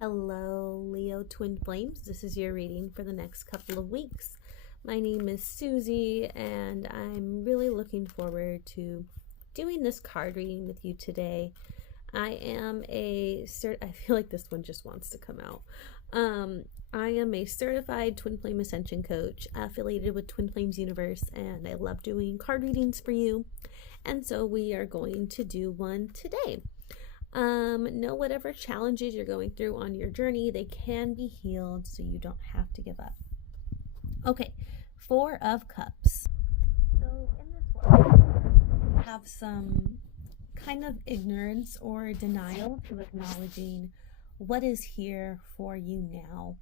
Hello, Leo Twin Flames. This is your reading for the next couple of weeks. My name is Susie, and I'm really looking forward to doing this card reading with you today. I feel like this one just wants to come out. I am a certified Twin Flame Ascension coach affiliated with Twin Flames Universe, and I love doing card readings for you. And so we are going to do one today. Know whatever challenges you're going through on your journey, they can be healed, so you don't have to give up. Okay, Four of Cups. So in this one, we have some kind of ignorance or denial to acknowledging what is here for you now.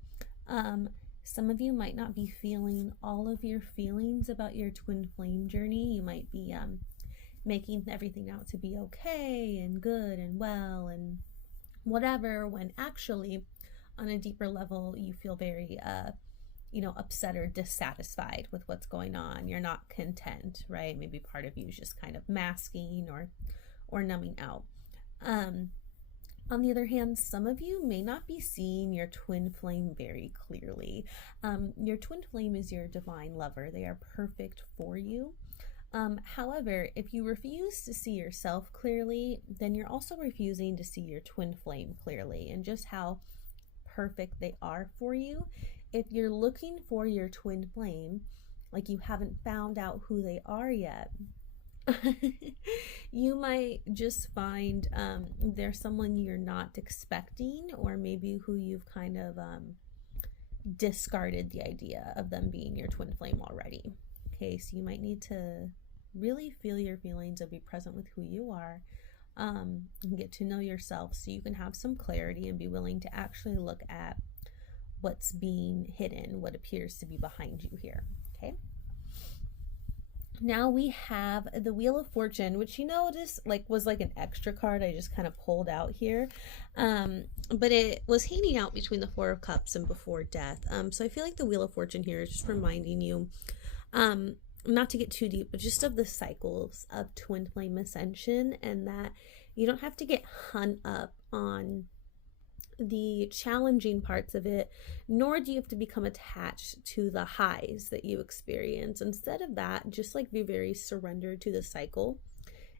Some of you might not be feeling all of your feelings about your twin flame journey. You might be making everything out to be okay and good and well and whatever, when actually on a deeper level you feel very upset or dissatisfied with what's going on. You're not content, right? Maybe part of you is just kind of masking or numbing out. On the other hand, some of you may not be seeing your twin flame very clearly. Your twin flame is your divine lover. They are perfect for you. However, if you refuse to see yourself clearly, then you're also refusing to see your twin flame clearly and just how perfect they are for you. If you're looking for your twin flame, like you haven't found out who they are yet, you might just find there's someone you're not expecting, or maybe who you've kind of discarded the idea of them being your twin flame already. Okay, so you might need to really feel your feelings and be present with who you are, and get to know yourself so you can have some clarity and be willing to actually look at what's being hidden, what appears to be behind you here. Okay. Now we have the Wheel of Fortune, which you notice was like an extra card I just kind of pulled out here. But it was hanging out between the Four of Cups and before death. So I feel like the Wheel of Fortune here is just reminding you, not to get too deep, but just of the cycles of twin flame ascension, and that you don't have to get hung up on the challenging parts of it, nor do you have to become attached to the highs that you experience. Instead of that, just be very surrendered to the cycle,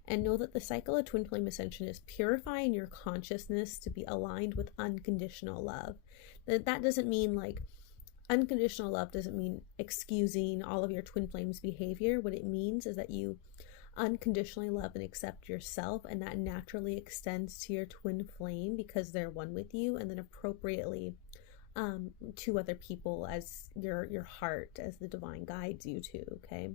and know that the cycle of twin flame ascension is purifying your consciousness to be aligned with unconditional love. That doesn't mean unconditional love doesn't mean excusing all of your twin flames behavior. What it means is that you unconditionally love and accept yourself, and that naturally extends to your twin flame because they're one with you, and then appropriately to other people as your heart, as the divine guides you to. Okay.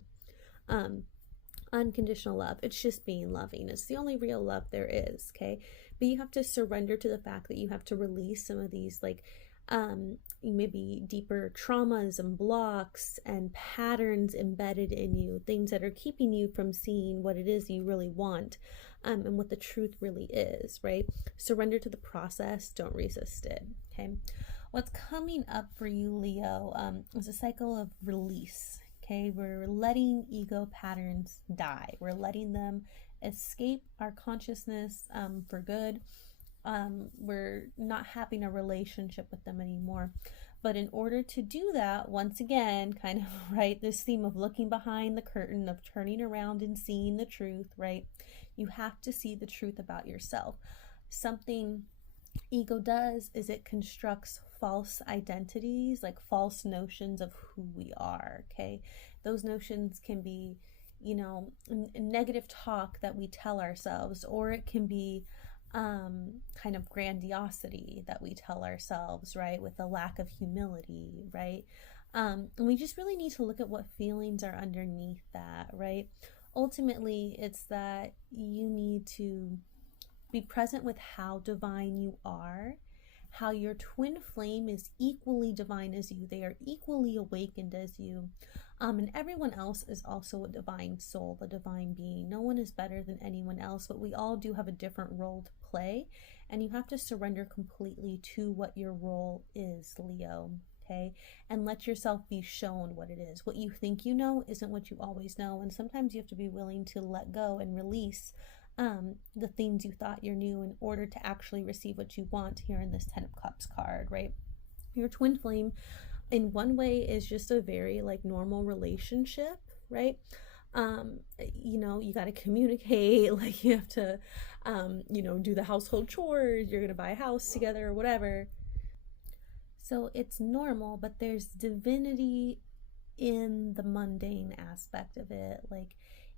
Unconditional love, it's just being loving. It's the only real love there is. Okay. But you have to surrender to the fact that you have to release some of these maybe deeper traumas and blocks and patterns embedded in you, things that are keeping you from seeing what it is you really want, and what the truth really is, right? Surrender to the process, don't resist it. Okay. What's coming up for you, Leo, is a cycle of release. Okay. We're letting ego patterns die. We're letting them escape our consciousness for good. We're not having a relationship with them anymore. But in order to do that, once again, kind of, right, this theme of looking behind the curtain, of turning around and seeing the truth, right? You have to see the truth about yourself. Something ego does is it constructs false identities, false notions of who we are. Okay. Those notions can be, negative talk that we tell ourselves, or it can be kind of grandiosity that we tell ourselves, right, with a lack of humility, right? And we just really need to look at what feelings are underneath that, right? Ultimately, it's that you need to be present with how divine you are, how your twin flame is equally divine as you. They are equally awakened as you. And everyone else is also a divine soul, a divine being. No one is better than anyone else, but we all do have a different role to play. And you have to surrender completely to what your role is, Leo. Okay. And let yourself be shown what it is. What you think you know isn't what you always know. And sometimes you have to be willing to let go and release the things you thought you knew in order to actually receive what you want here in this 10 of Cups card, right? Your twin flame in one way is just a very like normal relationship, right? You know, you got to communicate, like you have to, you know, do the household chores, you're going to buy a house together or whatever. So it's normal, but there's divinity in the mundane aspect of it. Like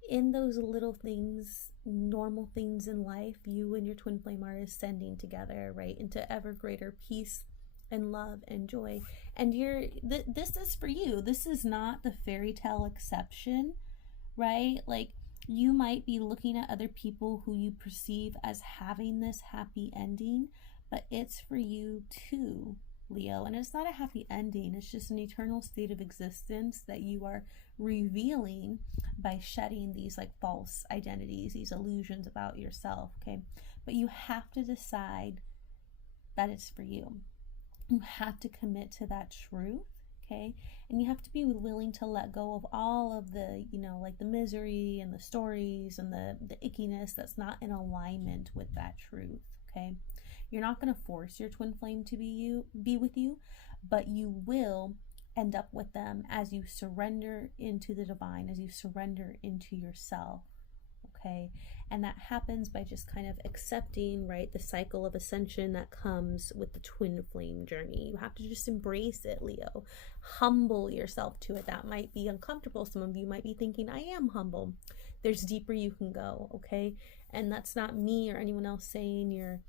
in those little things, normal things in life, you and your twin flame are ascending together, right? Into ever greater peace and love and joy. And this is for you. This is not the fairy tale exception, right? Like you might be looking at other people who you perceive as having this happy ending, but it's for you too, Leo. And it's not a happy ending, it's just an eternal state of existence that you are revealing by shedding these like false identities, these illusions about yourself, okay? But you have to decide that it's for you. You have to commit to that truth, okay? And you have to be willing to let go of all of the, you know, like the misery and the stories and the ickiness that's not in alignment with that truth, okay? You're not going to force your twin flame to be with you, but you will end up with them as you surrender into the divine, as you surrender into yourself, okay? And that happens by just kind of accepting, right, the cycle of ascension that comes with the twin flame journey. You have to just embrace it, Leo. Humble yourself to it. That might be uncomfortable. Some of you might be thinking, I am humble. There's deeper you can go, okay? And that's not me or anyone else saying you're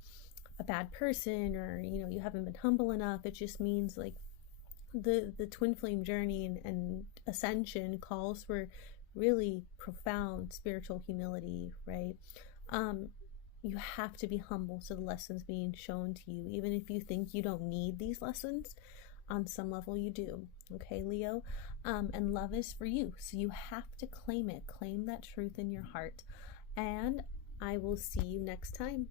a bad person or, you know, you haven't been humble enough. It just means like the twin flame journey and ascension calls for really profound spiritual humility, right? You have to be humble to the lessons being shown to you, even if you think you don't need these lessons. On some level you do, okay, Leo? And love is for you, so you have to claim it. Claim that truth in your heart. And I will see you next time.